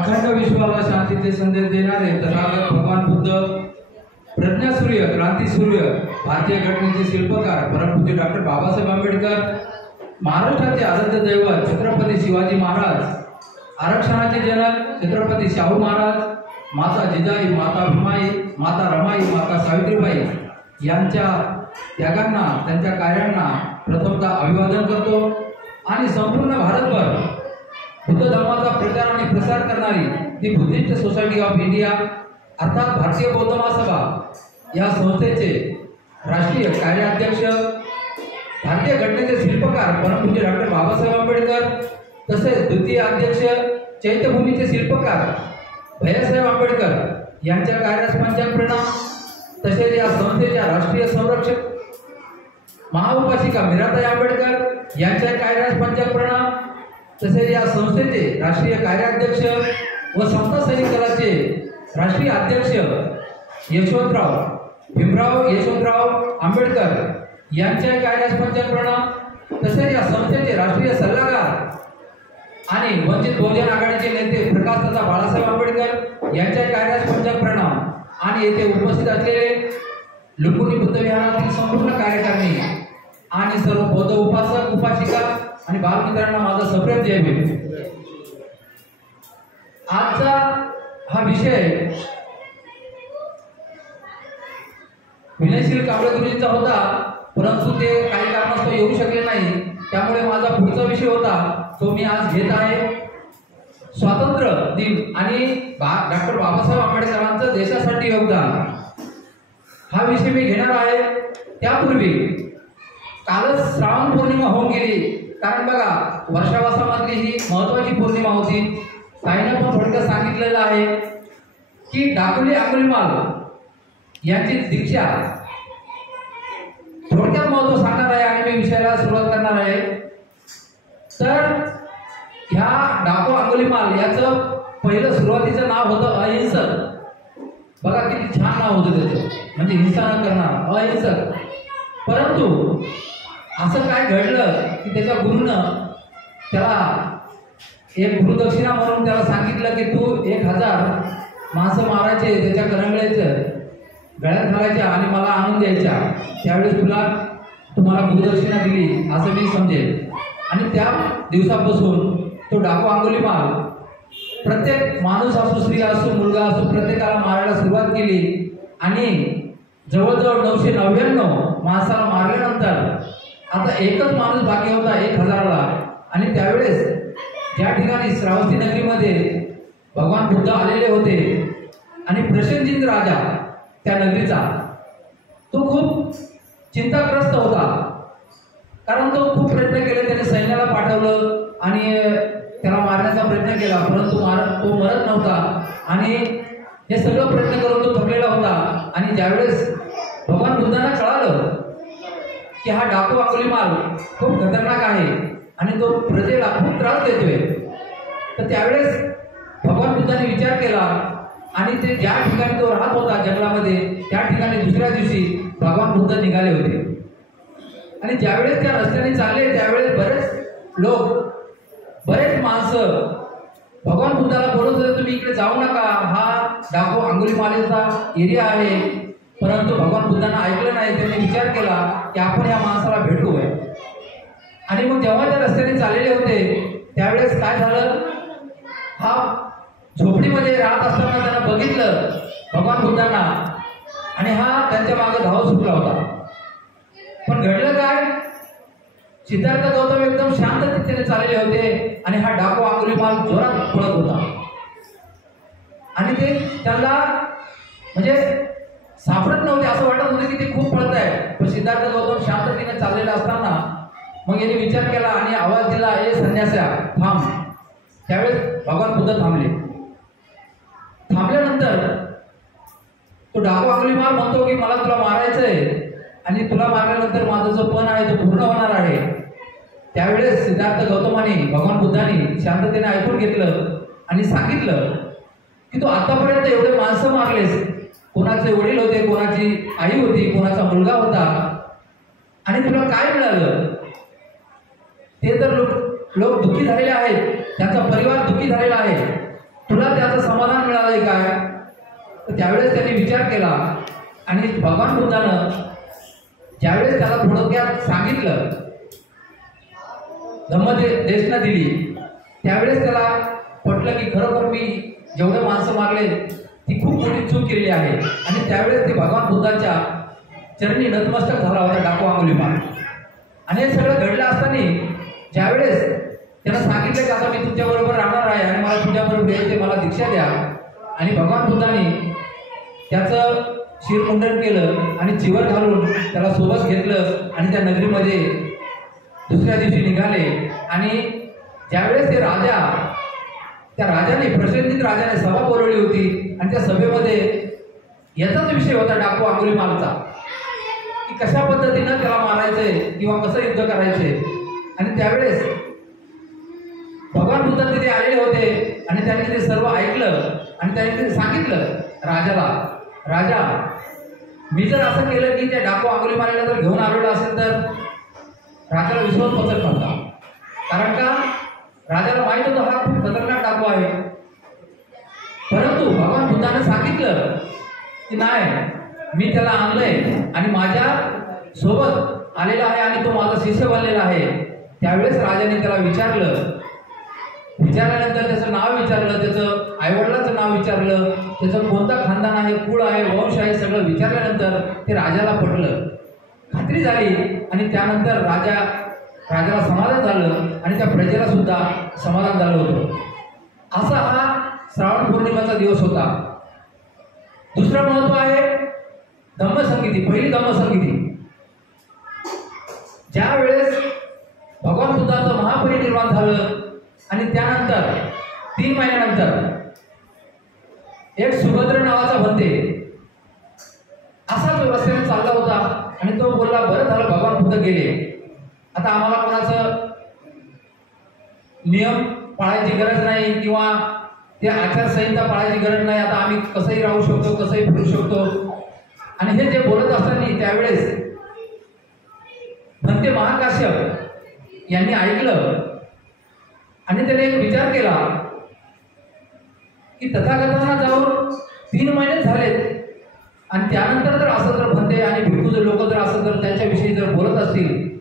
अखंड विश्वाला शांतीचे संदेश देणारे तथागत भगवान बुद्ध, प्रज्ञासूर्य, क्रांतीसूर्य, भारतीय घटनेचे शिल्पकार परमपूज्य डॉक्टर बाबासाहेब आंबेडकर, महाराष्ट्राचे आराध्य दैवत छत्रपती शिवाजी महाराज, आरक्षणाचे जनक छत्रपती शाहू महाराज, माता जिजाई, माता भीमाई, माता रमाई, माता सावित्रीबाई यांच्या त्यागांना, त्यांच्या कार्यांना प्रथमतः अभिवादन करतो आणि संपूर्ण भारतभर बुद्ध धर्माचा प्रचार आणि प्रसार करणारी दी बुद्धिस्ट सोसायटी ऑफ इंडिया अर्थात भारतीय बौद्ध महासभा या संस्थेचे राष्ट्रीय कार्याध्यक्ष, भारतीय घटनेचे शिल्पकार परमपूज्य डॉक्टर बाबासाहेब आंबेडकर, तसेच द्वितीय अध्यक्ष चैत्यभूमीचे शिल्पकार भैयासाहेब आंबेडकर यांच्या कार्यास पंचांग प्रणाम, तसेच या संस्थेच्या राष्ट्रीय संरक्षक महाउपासिका मीराताई आंबेडकर यांच्या कार्यास पंचांग प्रणाम, तसेच या संस्थेचे राष्ट्रीय कार्याध्यक्ष व समता सैनिक दलाचे राष्ट्रीय अध्यक्ष भीमराव यशवंतराव आंबेडकर यांच्या कार्यास पंचांग प्रणाम, तसेच या संस्थेचे राष्ट्रीय सल्लागार आणि वंचित बहुजन आघाडीचे नेते प्रकाश दादा बाळासाहेब आंबेडकर यांच्या कार्यास पंचांग प्रणाम आणि येथे उपस्थित असलेले लुंबुनी बुद्ध विहारातील संपूर्ण कार्यकर्ते आणि सर्व बौद्ध उपासक उपासिका आणि बालमित्रांना माझा सप्रेम जय भीम। आजचा हा विषय विनयशील कांबळे गुरुजींचा होता, परंतु ते काही कारणास्तव येऊ शकले नाही, त्यामुळे माझा पुढचा विषय होता तो मी आज घेत आहे। स्वातंत्र्य दिन आणि डॉक्टर बाबासाहेब आंबेडकरांचं देशासाठी योगदान हा विषय मी घेणार आहे। त्यापूर्वी कालच श्रावण पौर्णिमा होऊन गेली, कारण बघा वर्षावासामधली ही महत्वाची पौर्णिमा होती। ताईने पण थोडक्यात सांगितलेलं आहे की डाकुले अंगुलीमाल यांची दीक्षा थोडक्यात महत्व सांगणार आहे आणि मी विषयाला सुरुवात करणार आहे। तर ह्या डाकू अंगुलीमाल याचं पहिलं सुरुवातीचं नाव होतं अहिंसक। बघा किती छान नाव होतं त्याचं, म्हणजे हिंसा न करणार, अहिंसक। परंतु असं काय घडलं की त्याच्या गुरुनं त्याला एक गुरुदक्षिणा म्हणून त्याला सांगितलं की तू 1000 माणसं मारायचे, त्याच्या करंगळ्याचं गळ्यात घालायच्या आणि मला आणून द्यायच्या, त्यावेळेस तुम्हाला गुरुदक्षिणा दिली असं मी समजेल। आणि त्या दिवसापासून तो डाकू अंगुलीमाल प्रत्येक माणूस असो, स्त्री असो, मुलगा असो, प्रत्येकाला मारायला सुरुवात केली आणि जवळजवळ 999 माणसाला मारल्यानंतर आता एकच माणूस बाकी होता 1000ला। आणि त्यावेळेस ज्या ठिकाणी श्रावस्ती नगरीमध्ये भगवान बुद्ध आलेले होते आणि प्रसेनजित राजा त्या नगरीचा, तो खूप चिंताग्रस्त होता, कारण तो खूप प्रयत्न केले, त्याने सैन्याला पाठवलं आणि त्याला मारण्याचा प्रयत्न केला, परंतु तो मरत नव्हता आणि हे सगळं प्रयत्न करून तो थकलेला होता। आणि ज्यावेळेस भगवान बुद्धांना कळालं की हा डाकू अंगुलीमाल खूप खतरनाक आहे आणि तो प्रजेला खूप त्रास देतोय, तर त्यावेळेस भगवान बुद्धांनी विचार केला आणि ते ज्या ठिकाणी तो राहत होता जंगलामध्ये, त्या ठिकाणी दुसऱ्या दिवशी भगवान बुद्ध निघाले होते। आणि ज्यावेळेस त्या रस्त्याने चालले त्यावेळेस बरेच माणसं भगवान बुद्धाला बोलत होते, तुम्ही इकडे जाऊ नका, हा डाकू अंगुलीमालेचा एरिया आहे। परंतु भगवान बुद्धांना ऐकलं नाही, त्यांनी विचार केला की आपण या माणसाला भेटूया। आणि मग जेव्हा त्या रस्त्याने चाललेले होते त्यावेळेस काय झालं, हा झोपडीमध्ये राहत असताना त्यांना बघितलं भगवान बुद्धांना आणि हा त्यांच्या मागे धाव सुटला होता। पण घडलं काय, सिद्धार्थ गौतम एकदम शांत चित्ताने चाललेले होते आणि हा डाकू अंगुलीमाल जोरात पळत होता आणि ते त्याला म्हणजे सापडत नव्हते, असं वाटत होतं की ते खूप पळत आहे। पण सिद्धार्थ गौतम शांततेने चाललेला असताना मग यांनी विचार केला आणि आवाज दिला, ए संन्यासा थांब। त्यावेळेस भगवान बुद्ध थांबल्यानंतर तो डाकू अंगुलीमाल म्हणतो की मला तुला मारायचंय आणि तुला मारल्यानंतर माझा जो पण आहे तो पूर्ण होणार आहे। त्यावेळेस सिद्धार्थ गौतमाने भगवान बुद्धांनी शांततेने ऐकून घेतलं आणि सांगितलं की तू आतापर्यंत एवढे माणसं मारलेस, कोणाचे वडील होते, कोणाची आई होती, कोणाचा मुलगा होता, आणि तुला काय मिळालं? ते तर लोक दुःखी झालेले आहेत, त्यांचा परिवार दुःखी झालेला आहे, तुला त्याचं समाधान मिळालंय काय? तर त्यावेळेस त्यांनी विचार केला आणि भगवान बुद्धानं ज्यावेळेस त्याला थोडक्यात सांगितलं, धम्मदेशना दिली, त्यावेळेस त्याला पटलं की खरोखर मी जेवढे माणसं मारले ती खूप मोठी चूक केलेली आहे. आणि त्यावेळेस ते भगवान बुद्धांच्या चरणी नतमस्तक झाला होता डाकू अंगुलीमाल. आणि हे सगळं घडलं असताना ज्यावेळेस त्यानं सांगितलं की आता मी तुमच्याबरोबर राहणार आहे आणि मला तुझ्याबरोबर यायचे, मला दीक्षा द्या, आणि भगवान बुद्धांनी त्याचं शिरमुंडन केलं आणि चिवर घालून त्याला सोबत घेतलं आणि त्या नगरीमध्ये दुसऱ्या दिवशी निघाले. आणि ज्यावेळेस ते राजा, त्या राजाने, प्रसिद्ध राजाने सभा बोलवली होती आणि त्या सभेमध्ये याचाच विषय होता डाकू अंगुलीमालचा, की कशा पद्धतीनं त्याला मारायचंय किंवा कसं युद्ध करायचंय. आणि त्यावेळेस भगवान बुद्ध तिथे आलेले होते आणि त्यांनी ते सर्व ऐकलं आणि त्यांनी ते सांगितलं राजाला, राजा, मी जर असं केलं की त्या डाकू अंगुलीमालाला जर घेऊन आलेलं असेल तर राजाला विश्वास बसत नव्हता. कारण का राजाला माहित होतं हा खूप खतरनाक डाकू आहे. परंतु भगवान बुद्धाने सांगितलं की नाही, मी त्याला आणलंय आणि माझ्या सोबत आलेला आहे आणि तो माझा शिष्य बनलेला आहे. त्यावेळेस राजाने त्याला विचारल्यानंतर त्याचं नाव विचारलं, त्याचं आईवडिलांचं नाव विचारलं, त्याचं कोणता खानदान आहे, कुळ आहे, वंश आहे, सगळं विचारल्यानंतर ते राजाला पटलं, खात्री झाली. आणि त्यानंतर राजाला समाधान झालं आणि त्या प्रजेला सुद्धा समाधान झालं होतं. असा हा श्रावण पौर्णिमेचा दिवस होता. दुसरं महत्व आहे धम्मसंगीती. पहिली धम्मसंगीती ज्या वेळेस भगवान बुद्धाचं महापरिनिर्वाण झालं आणि त्यानंतर 3 महिन्यानंतर एक सुभद्र नावाचा भंते असाच रस्त्याने चालला होता आणि तो बोलला, बरं झालं भगवान बुद्ध गेले, आता आम्हाला कोणाचं नियम पाळायची गरज नाही किंवा ते आचारसंहिता पाळायची गरज नाही, आता आम्ही कसंही राहू शकतो, कसंही फिरू शकतो. आणि हे जे बोलत असताना त्यावेळेस भंते महाकाश्यप यांनी ऐकलं आणि त्याने एक विचार केला की तथागतांना जाऊन 3 महिने झालेत आणि त्यानंतर जर असं जर भंते आणि भिक्खू जर लोक जर असं जर त्याच्याविषयी जर बोलत असतील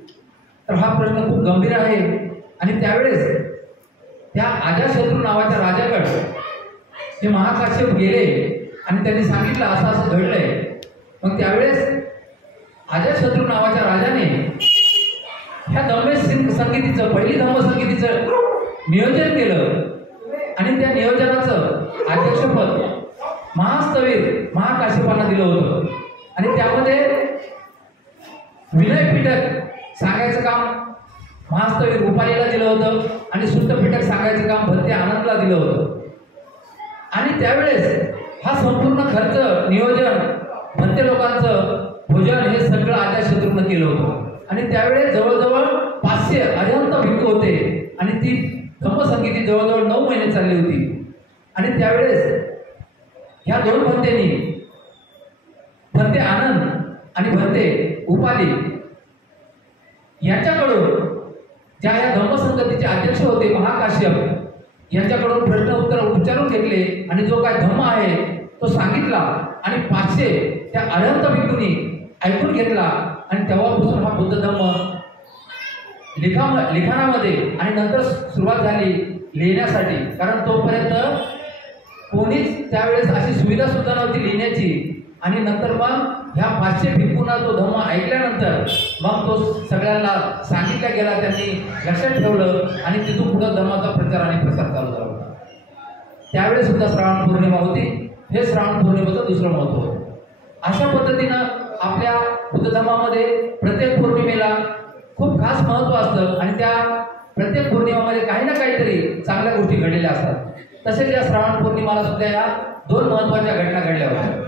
तर हा प्रश्न खूप गंभीर आहे. आणि त्यावेळेस त्या अजातशत्रू नावाच्या राजाकडे हे महाकाश्यप गेले आणि त्यांनी सांगितलं असं असं घडलंय. मग त्यावेळेस अजातशत्रू नावाच्या राजाने ह्या धम्मसंगीतीचं, पहिली धम्मसंगीतीचं नियोजन केलं आणि त्या नियोजनाचं अध्यक्षपद महास्थवीर महाकाश्यपांना दिलं होतं. आणि त्यामध्ये विनय पिटक सांगायचं काम महास्थवीर उपालीला दिलं होतं आणि शुद्ध पिटक सांगायचं काम भंते आनंदला दिलं होतं. आणि त्यावेळेस हा संपूर्ण खर्च, नियोजन, भंते लोकांचं भोजन हे सगळं अजातशत्रूनं केलं होतं. आणि त्यावेळेस जवळजवळ 500 अजंत भिक्खू होते आणि ती धम्मसंगीती जवळजवळ 9 महिने चालली होती. आणि त्यावेळेस ह्या 2 भंतेनी, भंते आनंद आणि भंते उपाली यांच्याकडून, ज्या या धम्मसंगतीचे अध्यक्ष होते महाकाश्यप, यांच्याकडून प्रश्न उत्तर उच्चारून घेतले आणि जो काय धम्म आहे तो सांगितला. आणि 500 त्या अनंत भिक्खूंनी ऐकून घेतला. आणि तेव्हापासून हा बुद्ध धम्म लिखाणामध्ये आणि नंतर सुरुवात झाली लिहिण्यासाठी. कारण तोपर्यंत कोणीच त्यावेळेस अशी सुविधा सुद्धा नव्हती लिहिण्याची. आणि नंतर मग ह्या 500 भिक्खूंना तो धम्म ऐकल्यानंतर मग तो सगळ्यांना सांगितला गेला, त्यांनी लक्षात ठेवलं आणि तिथून पुढे धम्माचा प्रचार आणि प्रसार चालू झाला होता. त्यावेळेस सुद्धा श्रावण पौर्णिमा होती. हे श्रावण पौर्णिमेचं दुसरं महत्व होतं. अशा पद्धतीनं आपल्या बुद्ध धर्मामध्ये प्रत्येक पौर्णिमेला खूप खास महत्व असतं आणि त्या प्रत्येक पौर्णिमेमध्ये काही ना काहीतरी चांगल्या गोष्टी घडलेल्या असतात. तसेच या श्रावण पौर्णिमाला सुद्धा या 2 महत्त्वाच्या घटना घडल्या होत्या.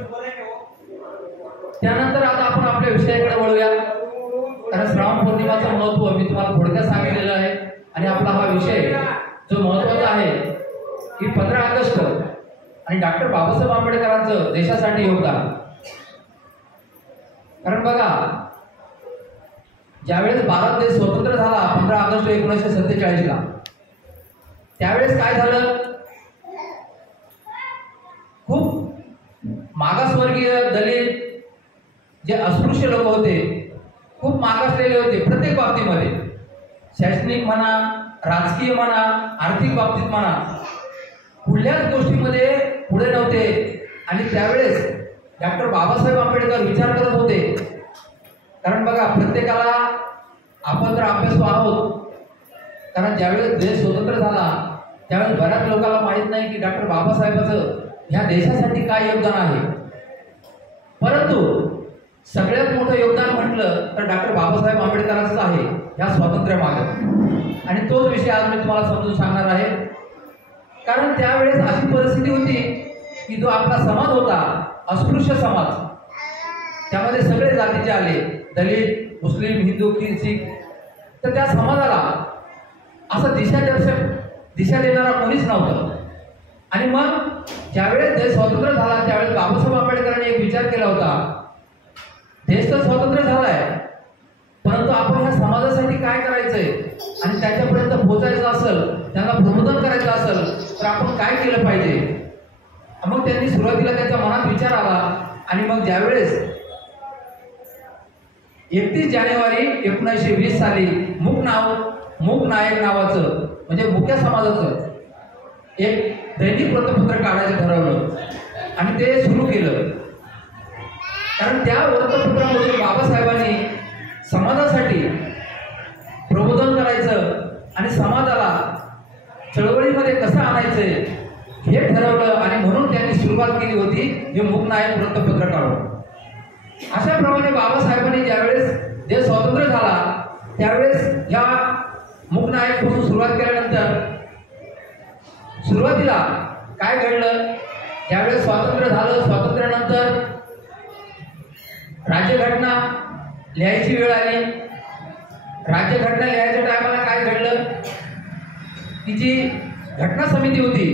त्यानंतर आता आपण आपल्या विषयाकडे वळूया. कारण श्रावण पौर्णिमाचं महत्व मी तुम्हाला थोडक्यात सांगितलेलं आहे. आणि आपला हा विषय जो महत्त्वाचा आहे की 15 ऑगस्ट आणि डॉक्टर बाबासाहेब आंबेडकरांचं देशासाठी योगदान. कारण बघा, ज्यावेळेस भारत देश स्वतंत्र झाला 15 ऑगस्ट 1947 ला, त्यावेळेस काय झालं खूप मागासवर्गीय दलित जे अस्पृश्य लोक होते, खूप मागासलेले होते प्रत्येक बाबतीमध्ये, शैक्षणिक म्हणा, राजकीय म्हणा, आर्थिक बाबतीत म्हणा, कुठल्याच गोष्टीमध्ये पुढे नव्हते. आणि त्यावेळेस डॉक्टर बाबासाहेब आंबेडकर विचार करत होते. कारण बघा, प्रत्येकाला आपण तर अभ्यासू आहोत, कारण ज्यावेळेस देश स्वतंत्र झाला त्यावेळेस बऱ्याच लोकांना माहीत नाही की डॉक्टर बाबासाहेबांचं ह्या देशासाठी काय योगदान आहे. परंतु सगळ्यात मोठं योगदान म्हटलं तर डॉक्टर बाबासाहेब आंबेडकरांचंच आहे ह्या स्वातंत्र्यामागे. आणि तोच विषय आज मी तुम्हाला समजून सांगणार आहे. कारण त्यावेळेस अशी परिस्थिती होती की जो आपला समाज होता, अस्पृश्य समाज, त्यामध्ये सगळे जातीचे आले, दलित, मुस्लिम, हिंदू, शीख, तर त्या समाजाला असं दिशा देणारा कोणीच नव्हतं. आणि मग ज्यावेळेस देश स्वतंत्र झाला त्यावेळेस बाबासाहेब आंबेडकरांनी एक विचार केला होता, देश तर स्वतंत्र झालाय, परंतु आपण ह्या समाजासाठी काय करायचंय आणि त्याच्यापर्यंत पोहोचायचं असेल, त्यांना प्रबोधन करायचं असेल तर आपण काय केलं पाहिजे. मग त्यांनी सुरुवातीला त्यांच्या मनात विचार आला. आणि मग ज्यावेळेस 31 जानेवारी 1920 साली मूक नायक नावाचं, म्हणजे मुक्या समाजाचं एक दैनिक वृत्तपत्र काढायचं ठरवलं आणि ते सुरू केलं. कारण त्या वृत्तपत्रामध्ये बाबासाहेबांनी समाजासाठी प्रबोधन करायचं आणि समाजाला चळवळीमध्ये कसं आणायचंय हे ठरवलं. आणि म्हणून त्यांनी सुरुवात केली होती हे मूक नायक वृत्तपत्र काढून. अशा प्रमाणे बाबासाहेबांनी ज्यावेळेस देश स्वतंत्र झाला त्यावेळेस या मूक नायक पासून सुरुवात केल्यानंतर सुरुवातीला काय घडलं, ज्यावेळेस स्वातंत्र्य झालं, स्वातंत्र्यानंतर राज्यघटना लिहायची वेळ आली. राज्यघटना लिहायच्या टायमाला काय घडलं की जी घटना समिती होती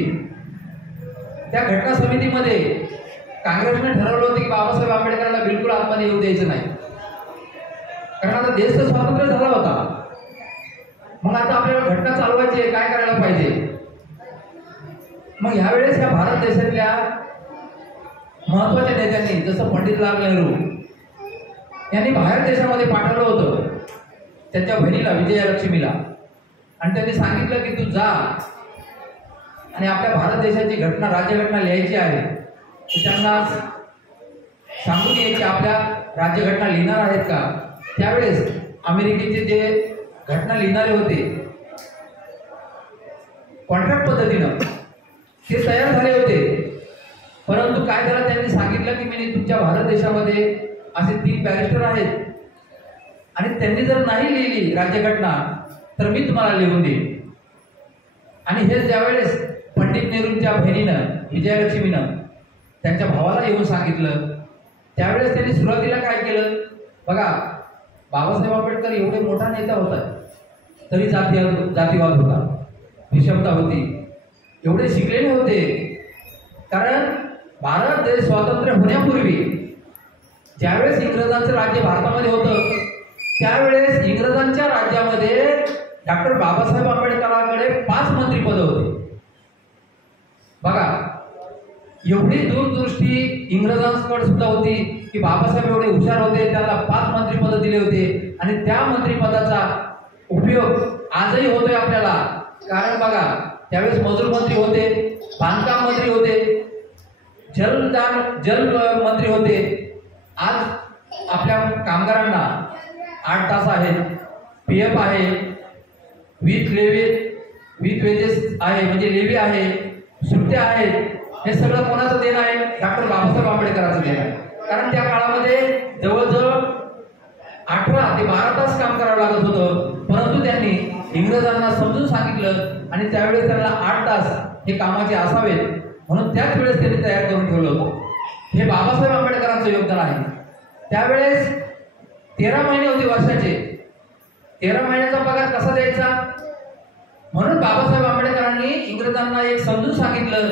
त्या घटना समितीमध्ये काँग्रेसने ठरवलं होतं की बाबासाहेब आंबेडकरांना बिलकुल आतमध्ये येऊ द्यायचं नाही. कारण आता देश तर स्वातंत्र्य झाला होता, मग आता आपल्याला घटना चालवायची आहे, काय करायला पाहिजे. मग ह्यावेळेस या भारत देशातल्या महत्वाच्या नेत्यांनी जसं पंडितलाल नेहरू यांनी बाहेर देशामध्ये पाठवलं होतं त्यांच्या बहिणीला विजयालक्ष्मीला. आणि त्यांनी सांगितलं की तू जा आणि आपल्या भारत देशाची घटना, राज्यघटना लिहायची आहे, तर त्यांना सांगून ये की आपल्या राज्यघटना लिहिणार आहेत का. त्यावेळेस अमेरिकेचे जे घटना लिहिणारे होते कॉन्ट्रॅक्ट पद्धतीनं ते तयार झाले होते. परंतु काय झालं, त्यांनी सांगितलं की मी तुमच्या भारत देशामध्ये असे 3 बॅरिस्टर आहेत आणि त्यांनी जर नाही लिहिली राज्यघटना तर मी तुम्हाला लिहून देईन. आणि हे ज्यावेळेस पंडित नेहरूंच्या बहिणीनं विजयालक्ष्मीनं त्यांच्या भावाला येऊन सांगितलं त्यावेळेस त्यांनी सुरुवातीला काय केलं, बघा बाबासाहेब आंबेडकर एवढे मोठा नेता होता तरी जातीवाद होता, विषमता होती, एवढे शिकलेले होते. कारण भारत देश स्वातंत्र्य होण्यापूर्वी ज्यावेळेस इंग्रजांचं राज्य भारतामध्ये होतं त्यावेळेस इंग्रजांच्या राज्यामध्ये डॉक्टर बाबासाहेब आंबेडकरांकडे 5 मंत्रिपद होते. बघा एवढी दूरदृष्टी इंग्रजांकडे सुद्धा होती की बाबासाहेब एवढे हुशार होते, त्यांना 5 मंत्रिपद दिले होते. आणि त्या मंत्रिपदाचा उपयोग आजही होतोय आपल्याला. कारण बघा त्यावेळेस मजूर मंत्री होते, बांधकाम मंत्री होते, जल मंत्री होते. आज आपल्या कामगारांना 8 तास आहेत, PF आहे, विथ वेजेस आहे, म्हणजे लेवी आहे, सुट्ट्या आहेत. हे सगळं कोणाचं देणं आहे, डॉक्टर बाबासाहेब आंबेडकरांचं देणं आहे. कारण त्या काळामध्ये जवळजवळ 18 ते 12 तास काम करावं लागत होतं. परंतु त्यांनी इंग्रजांना समजून सांगितलं आणि त्यावेळेस त्यांना 8 तास हे कामाचे असावेत म्हणून त्याच वेळेस त्यांनी तयार करून ठेवलं होतं. हे बाबासाहेब आंबेडकरांचं योगदान आहे. त्यावेळेस 13 महिने होते वर्षाचे, 13 महिन्याचा पगार कसा द्यायचा म्हणून बाबासाहेब आंबेडकरांनी इंग्रजांना एक समजून सांगितलं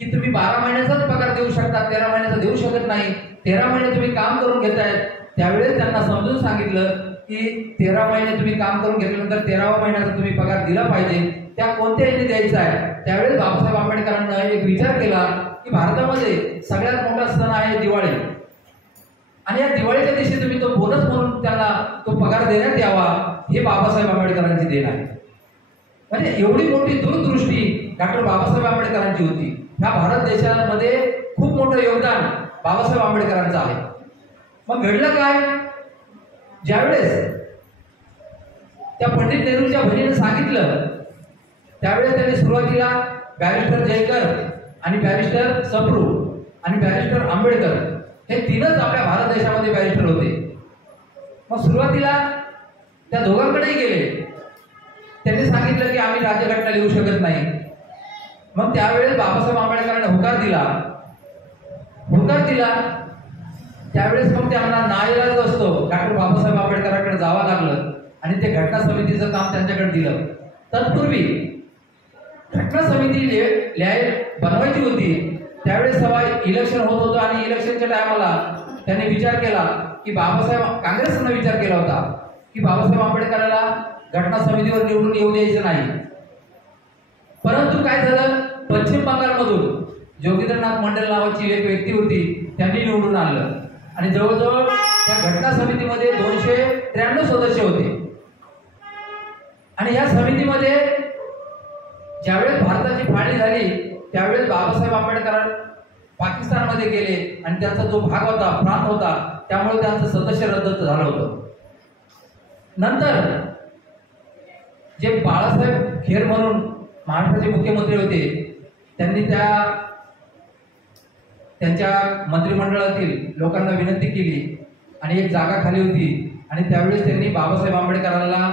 की तुम्ही 12 महिन्याचाच पगार देऊ शकता, 13 महिन्याचा देऊ शकत नाही. 13 महिने तुम्ही काम करून घेतायत. त्यावेळेस त्यांना समजून सांगितलं की 13 महिने तुम्ही काम करून घेतल्यानंतर 13व्या महिन्याचा तुम्ही पगार दिला पाहिजे. त्या कोणत्या याने द्यायचा आहे. त्यावेळेस बाबासाहेब आंबेडकरांना एक विचार केला की की भारतामध्ये सगळ्यात मोठा सण आहे दिवाळी, आणि या दिवाळीच्या दिवशी तुम्ही तो बोनस म्हणून त्यांना तो पगार देण्यात यावा, हे बाबासाहेब आंबेडकरांची देण आहे. म्हणजे एवढी मोठी दूरदृष्टी डॉक्टर बाबासाहेब आंबेडकरांची होती. ह्या भारत देशामध्ये खूप मोठं योगदान बाबासाहेब आंबेडकरांचं आहे. मग घडलं काय? ज्यावेळेस त्या पंडित नेहरूच्या बहिणीने सांगितलं, त्यावेळेस त्यांनी सुरुवातीला बॅरिस्टर जयकर आणि बॅरिस्टर सप्रू आणि बॅरिस्टर आंबेडकर हे तीनच आपल्या भारत देशामध्ये बॅरिस्टर होते. मग सुरुवातीला त्या दोघांकडेही गेले. त्यांनी सांगितलं की आम्ही राज्यघटना लिहू शकत नाही. मग त्यावेळेस बाबासाहेब आंबेडकरांनी होकार दिला. त्यावेळेस मग त्यांना नाईलाज असतो डॉक्टर बाबासाहेब आंबेडकरांकडे जावं लागलं आणि ते घटना समितीचं काम त्यांच्याकडे दिलं. तत्पूर्वी घटना समिती बनवायची होती. त्यावेळेस सभा इलेक्शन होत होतं आणि इलेक्शनच्या टायमाला त्यांनी विचार केला की काँग्रेसनं विचार केला होता की बाबासाहेब आंबेडकरांना घटना समितीवर निवडून येऊ द्यायचं नाही. परंतु काय झालं, पश्चिम बंगालमधून जोगेंद्रनाथ मंडल नावाची एक व्यक्ती होती, त्यांनी निवडून आणलं आणि जवळजवळ त्या घटना समितीमध्ये 293 सदस्य होते. आणि या समितीमध्ये ज्यावेळेस भारताची फाळणी झाली त्यावेळेस बाबासाहेब आंबेडकर पाकिस्तानमध्ये गेले आणि त्यांचा जो भाग होता, प्रांत होता, त्यामुळे त्यांचं सदस्य रद्द झालं होतं. नंतर जे बाळासाहेब खेर म्हणून महाराष्ट्राचे मुख्यमंत्री होते, त्यांनी त्यांच्या मंत्रिमंडळातील लोकांना विनंती केली आणि एक जागा खाली होती आणि त्यावेळेस त्यांनी बाबासाहेब आंबेडकरांना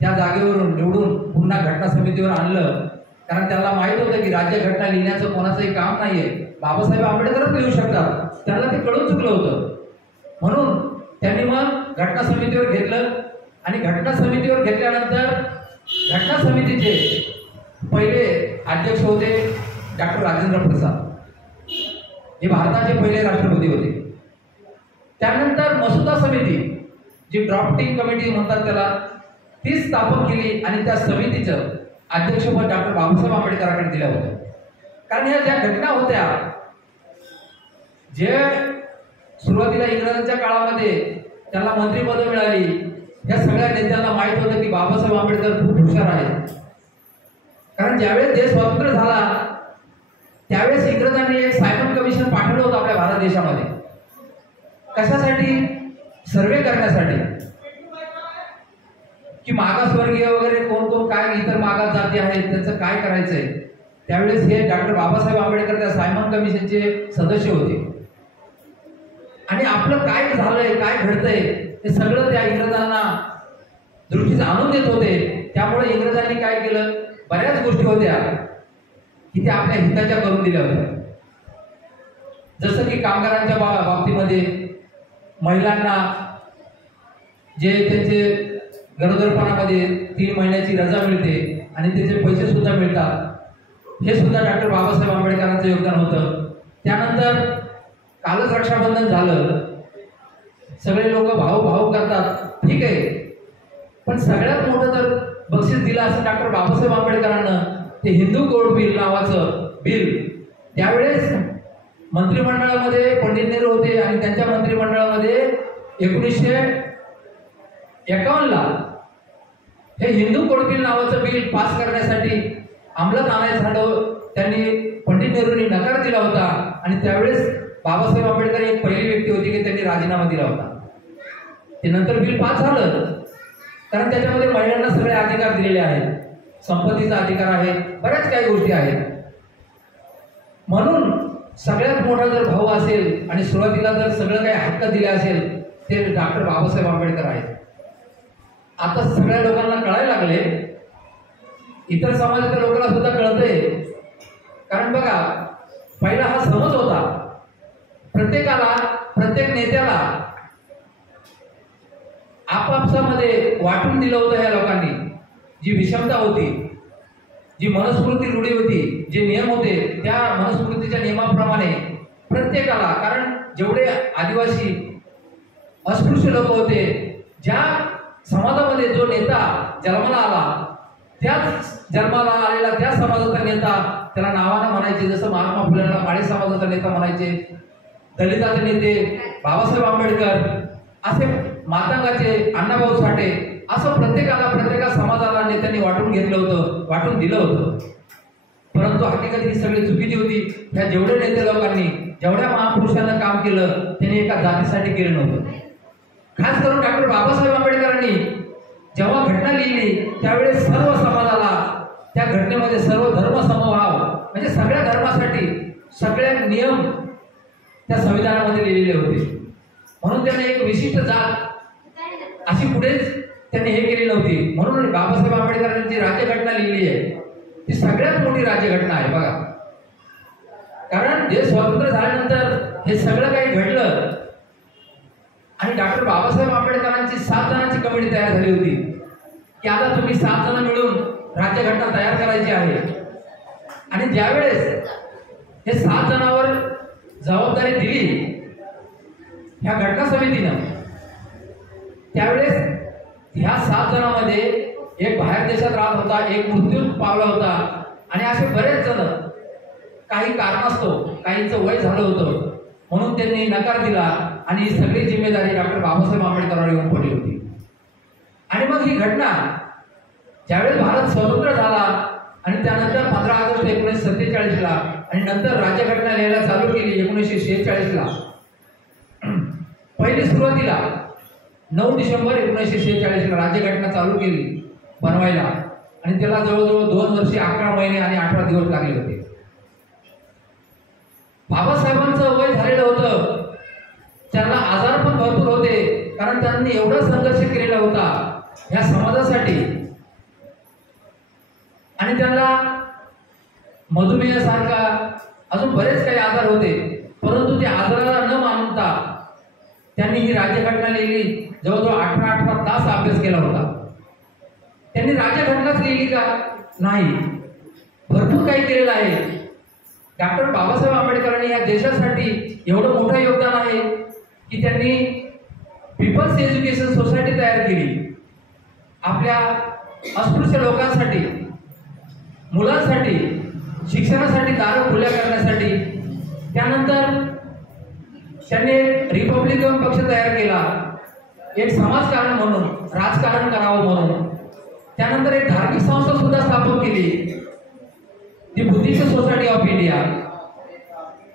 त्या जागेवरून निवडून पुन्हा घटना समितीवर आणलं. कारण त्याला माहित होतं की राज्यघटना लिहिण्याचं कोणाचंही काम नाहीये, बाबासाहेब आंबेडकरच लिहू शकतात. त्यांना ते कळून चुकलं होतं. म्हणून त्यांनी मग घटना समितीवर घेतलं आणि घटना समितीवर घेतल्यानंतर घटना समितीचे पहिले अध्यक्ष होते डॉक्टर राजेंद्र प्रसाद, जे भारताचे पहिले राष्ट्रपती होते. त्यानंतर मसुदा समिती, जी ड्राफ्टिंग कमिटी म्हणतात त्याला, ती स्थापन केली आणि त्या समितीचं अध्यक्षपद डॉक्टर बाबासाहेब आंबेडकरांकडे दिलं होतं. कारण ह्या ज्या घटना होत्या, जे सुरुवातीला इंग्रजांच्या काळामध्ये त्यांना मंत्रिपद मिळाली, या सगळ्या नेत्यांना माहित होतं की बाबासाहेब आंबेडकर खूप हुशार आहेत. कारण ज्यावेळेस देश स्वतंत्र झाला त्यावेळेस इंग्रजांनी एक सायमन कमिशन पाठवलं होतं आपल्या भारत देशामध्ये. कशासाठी? सर्वे करण्यासाठी की मागासवर्गीय वगैरे कोण कोण काय इतर मागास जाती आहेत त्यांचं काय करायचंय. त्यावेळेस हे डॉक्टर बाबासाहेब आंबेडकर त्या सायमन कमिशनचे सदस्य होते आणि आपलं काय झालंय, काय घडतंय हे सगळं त्या इंग्रजांना दृष्टीस आणून देत होते. त्यामुळे इंग्रजांनी काय केलं, बऱ्याच गोष्टी होत्या की त्या आपल्या हिताच्या करून दिल्या होत्या. जसं की कामगारांच्या बाबतीमध्ये महिलांना जे त्यांचे गरोदरपणामध्ये 3 महिन्याची रजा मिळते आणि त्याचे पैसे सुद्धा मिळतात, हे सुद्धा डॉक्टर बाबासाहेब आंबेडकरांचं योगदान होतं. त्यानंतर कालच रक्षाबंधन झालं, सगळे लोक भाऊ करतात, ठीक आहे, पण सगळ्यात मोठं जर बक्षीस दिलं असं डॉक्टर बाबासाहेब आंबेडकरांना ते हिंदू कोड बिल नावाचं बिल. त्यावेळेस मंत्रिमंडळामध्ये पंडित नेहरू होते आणि त्यांच्या मंत्रिमंडळामध्ये 1951ला हे हिंदू कोड बिल नावाचं बिल पास करण्यासाठी अंमलात आणायसाठी त्यांनी पंडित नेहरूंनी नकार दिला होता आणि त्यावेळेस बाबासाहेब आंबेडकर एक पहिली व्यक्ती होती की त्यांनी राजीनामा दिला होता. ते नंतर बिल पास झालं कारण त्याच्यामध्ये महिलांना सगळे अधिकार दिलेले आहेत, संपत्तीचा अधिकार आहे, बऱ्याच काही गोष्टी आहेत. म्हणून सगळ्यात मोठा जर भाऊ असेल आणि सुरुवातीला जर सगळं काही हक्क दिले असेल ते डॉक्टर बाबासाहेब आंबेडकर आहेत. आता सगळ्या लोकांना कळायला लागले, इतर समाजाच्या लोकांना सुद्धा कळतंय. कारण बघा, पहिला हा समज होता, प्रत्येकाला, प्रत्येक नेत्याला आपापसामध्ये वाटून दिलं होतं. ह्या लोकांनी जी विषमता होती, जी मनुस्मृती रूढी होती, जे नियम होते, त्या मनुस्मृतीच्या नियमाप्रमाणे प्रत्येकाला, कारण जेवढे आदिवासी अस्पृश्य लोक होते, ज्या समाजामध्ये जो नेता जन्माला आला, त्याच जन्माला आलेला त्या समाजाचा नेता त्याला नावानं म्हणायचे, जसं महात्मा फुलेंना माळी समाजाचा नेता म्हणायचे, दलिताचे नेते बाबासाहेब आंबेडकर, असे मातंगाचे अण्णाभाऊ साठे, असं प्रत्येका समाजाला नेत्यांनी वाटून घेतलं होतं, वाटून दिलं होतं. परंतु हकीकत ही सगळी चुकीची होती. ह्या जेवढे नेते लोकांनी, जेवढ्या महापुरुषांना काम केलं, त्यांनी एका जातीसाठी केलं नव्हतं. खास करून डॉक्टर बाबासाहेब आंबेडकरांनी जेव्हा घटना लिहिली त्यावेळेस सर्व समाजाला, त्या घटनेमध्ये सर्व धर्म समभाव, म्हणजे सगळ्या धर्मासाठी सगळे नियम त्या संविधानामध्ये लिहिलेले होते. म्हणून त्यांनी एक विशिष्ट जात अशी कुठेच त्यांनी हे केली नव्हती. म्हणून बाबासाहेब आंबेडकरांनी जी राज्यघटना लिहिली आहे ती सगळ्यात मोठी राज्यघटना आहे बघा. कारण देश स्वतंत्र झाल्यानंतर हे सगळं काही घडलं आणि डॉक्टर बाबासाहेब आंबेडकरांची 7 जणांची कमिटी तयार झाली होती की आता तुम्ही 7 जण मिळून राज्यघटना तयार करायची आहे. आणि ज्यावेळेस हे 7 जणांवर जबाबदारी दिली ह्या घटना समितीनं, त्यावेळेस ह्या 7 जणांमध्ये एक बाहेर देशात राहत होता, एक मृत्यू पावला होता आणि असे बरेच जण काही कारणास्तव, काहींचं वय झालं होतं म्हणून त्यांनी नकार दिला आणि ही सगळी जिम्मेदारी डॉक्टर बाबासाहेब आंबेडकरांवर येऊन पडली होती. आणि मग ही घटना ज्यावेळेस भारत स्वतंत्र झाला आणि त्यानंतर 15 ऑगस्ट 1947 ला आणि नंतर राज्यघटना लिहायला चालू केली 1946 ला. पहिली सुरुवातीला 9 डिसेंबर 1946 ला राज्यघटना चालू केली बनवायला आणि त्याला जवळजवळ 2 वर्ष 11 महिने आणि 18 दिवस लागले होते. बाबासाहेबांचं वय झालेलं होतं, त्यांना आजार पण भरपूर होते, कारण त्यांनी एवढा संघर्ष केलेला होता या समाजासाठी. आणि त्यांना मधुमेहासारखा अजून बरेच काही आजार होते, परंतु ते आजाराला न मानता त्यांनी ही राज्यघटना लिहिली. जवळजवळ 18 तास अभ्यास केला होता. त्यांनी राज्यघटनाच लिहिली का? नाही, भरपूर काही केलेलं आहे. डॉक्टर बाबासाहेब आंबेडकरांनी या देशासाठी एवढं मोठं योगदान आहे की त्यांनी पीपल्स एज्युकेशन सोसायटी तयार केली. आपल्या अस्पृश्य लोकांसाठी, मुलांसाठी शिक्षणासाठी दारं खुल्या करण्यासाठी. त्यानंतर त्यांनी एक रिपब्लिकन पक्ष तयार केला, एक समाजकारण म्हणून, राजकारण करावं म्हणून. त्यानंतर एक धार्मिक संस्था सुद्धा स्थापन केली, ती बुद्धिस्ट सोसायटी ऑफ इंडिया.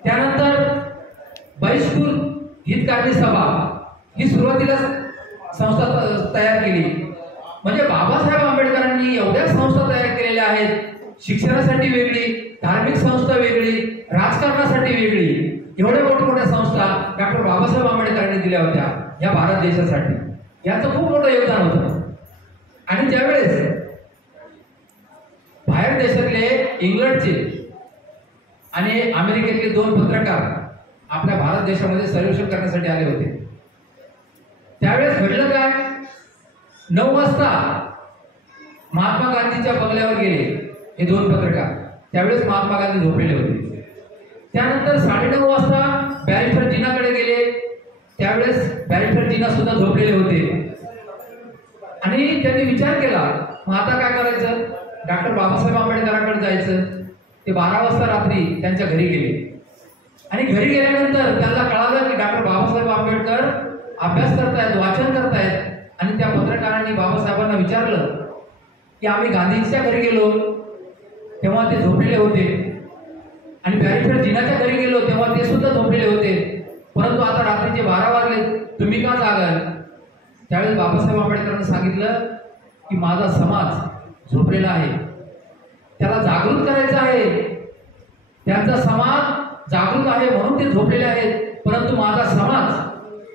त्यानंतर बहिष्कृत हितकारी सभा ही सुरुवातीला संस्था तयार केली. म्हणजे बाबासाहेब आंबेडकरांनी एवढ्या संस्था तयार केलेल्या आहेत, शिक्षणासाठी वेगळी, धार्मिक संस्था वेगळी, राजकारणासाठी वेगळी. एवढ्या मोठमोठ्या संस्था डॉक्टर बाबासाहेब आंबेडकरांनी दिल्या होत्या या भारत देशासाठी. याचं खूप मोठं योगदान होतं. आणि ज्यावेळेस बाहेर देशातले इंग्लंडचे आणि अमेरिकेतले 2 पत्रकार आपल्या भारत देशामध्ये सर्वेक्षण करण्यासाठी आले होते, त्यावेळेस घडलं काय? 9 वाजता महात्मा गांधीच्या बंगल्यावर गेले हे 2 पत्रकार. त्यावेळेस महात्मा गांधी झोपलेले होते. त्यानंतर 9:30 वाजता बॅरिस्टर जिनाकडे गेले, त्यावेळेस बॅरिस्टर जिना सुद्धा झोपलेले होते. आणि त्यांनी विचार केला, मग आता काय करायचं? डॉक्टर बाबासाहेब आंबेडकरांकडे जायचं. ते 12 वाजता रात्री त्यांच्या घरी गेले आणि घरी गेल्यानंतर त्यांना कळालं की डॉक्टर बाबासाहेब आंबेडकर अभ्यास करतायत, वाचन करतायत. आणि त्या पत्रकारांनी बाबासाहेबांना विचारलं की आम्ही गांधींच्या घरी गेलो तेव्हा ते झोपलेले होते आणि बॅरिस्टर जिनाच्या घरी गेलो तेव्हा ते सुद्धा झोपलेले होते, परंतु आता रात्रीचे 12 वाजले, तुम्ही का जागाल? त्यावेळेस बाबासाहेब आंबेडकरांनी सांगितलं की माझा समाज झोपलेला आहे, त्याला जागृत करायचं आहे. त्यांचा समाज जागृत आहे म्हणून ते झोपलेले आहेत, परंतु माझा समाज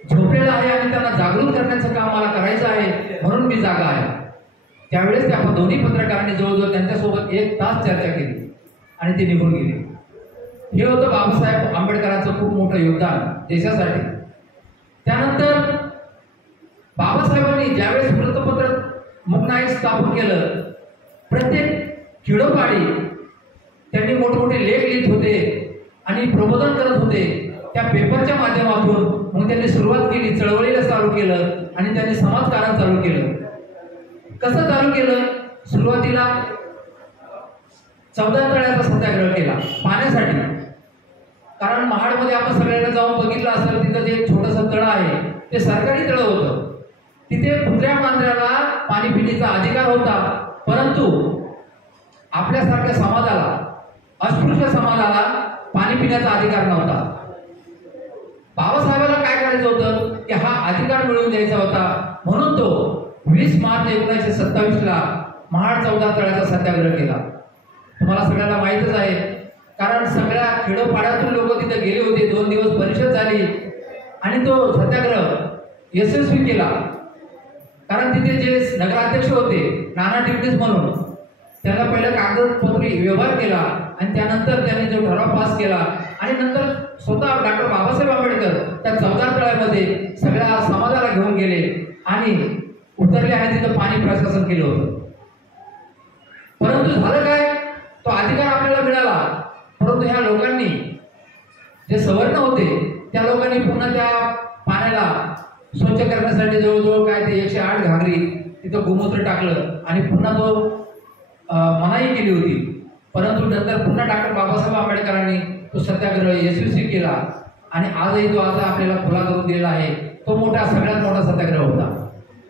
झोपलेला आहे आणि त्यांना जागृत करण्याचं काम मला करायचं आहे, म्हणून मी जागा आहे. त्यावेळेस त्या दोन्ही पत्रकारांनी जवळजवळ त्यांच्यासोबत 1 तास चर्चा केली आणि ते निघून गेले. हे होतं बाबासाहेब आंबेडकरांचं खूप मोठं योगदान देशासाठी. त्यानंतर बाबासाहेबांनी ज्यावेळेस वृत्तपत्र मुकनाईक स्थापन केलं, प्रत्येक खेडोपाडी त्यांनी मोठमोठे लेख लिहित होते आणि प्रबोधन करत होते. त्या पेपरच्या माध्यमातून मग त्यांनी सुरुवात केली, चळवळीला चालू केलं आणि त्यांनी समाजकारण चालू केलं. कसं चालू केलं? सुरुवातीला 14 तळ्याचा सत्याग्रह केला पाण्यासाठी. कारण महाडमध्ये आपण सगळ्यांना जाऊन बघितलं असेल, तिथं जे छोटंसं तळं आहे ते सरकारी तळं होतं. तिथे कुत्र्या मांजराला पाणी पिण्याचा अधिकार होता, परंतु आपल्यासारख्या समाजाला, अस्पृश्य समाजाला पाणी पिण्याचा अधिकार नव्हता. बाबासाहेबांना काय करायचं होतं की हा अधिकार मिळवून द्यायचा होता, म्हणून तो 20 मार्च 1927 ला महाड 14 तळ्याचा सत्याग्रह केला. तुम्हाला सगळ्यांना माहीतच आहे, कारण सगळ्या खेडोपाड्यातून लोक तिथे गेले होते. 2 दिवस परिषद झाली आणि तो सत्याग्रह यशस्वी केला. कारण तिथे जे नगराध्यक्ष होते नाना टिपणीस म्हणून, त्याला पहिलं कागदपत्री व्यवहार केला आणि त्यानंतर त्यांनी जो ठराव पास केला आणि नंतर स्वतः डॉक्टर बाबासाहेब आंबेडकर त्या 14 तळ्यामध्ये सगळ्या समाजाला घेऊन गेले आणि उतरले आणि तिथं पाणी प्रशासन केलं होतं. परंतु झालं काय, तो अधिकार आपल्याला मिळाला, परंतु ह्या लोकांनी, जे सवर्ण होते त्या लोकांनी पुन्हा त्या पाण्याला स्वच्छ करण्यासाठी जवळजवळ काय ते 108 घागरी तिथं गोमूत्र टाकलं आणि पुन्हा तो मनाई केली होती. परंतु नंतर पुन्हा डॉक्टर बाबासाहेब आंबेडकरांनी तो सत्याग्रह यशस्वी केला आणि आजही तो आता आपल्याला खुला करून दिलेला आहे. तो सगळ्यात मोठा सत्याग्रह होता.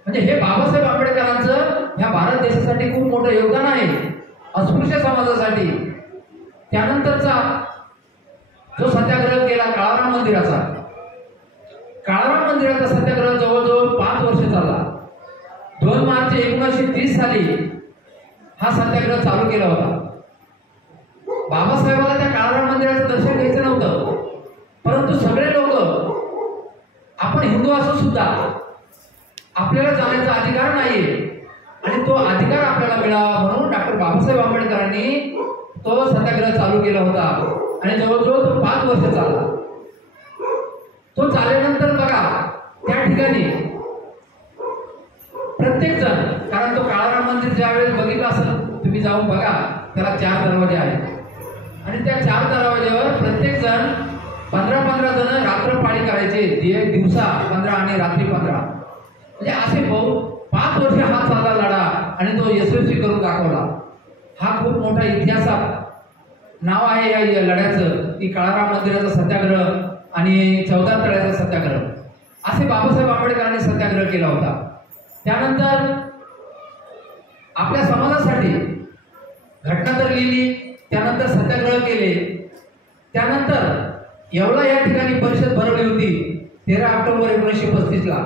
म्हणजे हे बाबासाहेब आंबेडकरांचं ह्या भारत देशासाठी खूप मोठं योगदान आहे, अस्पृश्य समाजासाठी. त्यानंतरचा जो सत्याग्रह केला काळाराम मंदिराचा, काळाराम मंदिराचा सत्याग्रह जवळजवळ 5 वर्ष चालला. 2 मार्च 1930 साली हा सत्याग्रह चालू केला होता. बाबासाहेबांना त्या काळाराम मंदिराचं दर्शन घ्यायचं नव्हतं, परंतु सगळे लोक, आपण हिंदू असून सुद्धा आपल्याला जाण्याचा अधिकार नाहीये आणि तो अधिकार आपल्याला मिळावा म्हणून डॉक्टर बाबासाहेब आंबेडकरांनी तो सत्याग्रह चालू केला होता आणि जवळजवळ तो 5 वर्ष चालला. तो चालल्यानंतर बघा त्या ठिकाणी प्रत्येक जण, कारण तो काळाराम मंदिर ज्यावेळेस बघितलं असेल तुम्ही जाऊन बघा, त्याला 4 दरवाजे आहेत आणि त्या 4 दरवाजेवर प्रत्येक जण 15-15 जण रात्र पाळी करायचे. दिवसा 15 आणि रात्री 15. म्हणजे असे 5 वर्ष हा चालला लढा आणि तो यशस्वी करून दाखवला. हा खूप मोठा इतिहासात नाव आहे या लढ्याचं की काळाराम मंदिराचा सत्याग्रह आणि 14 तळ्याचा सत्याग्रह, असे बाबासाहेब आंबेडकरांनी सत्याग्रह केला होता. त्यानंतर आपल्या समाजासाठी घटना तर लिहिली, त्यानंतर सत्याग्रह केले. त्यानंतर एवढा या ठिकाणी परिषद भरवली होती 13 ऑक्टोबर 1935 ला.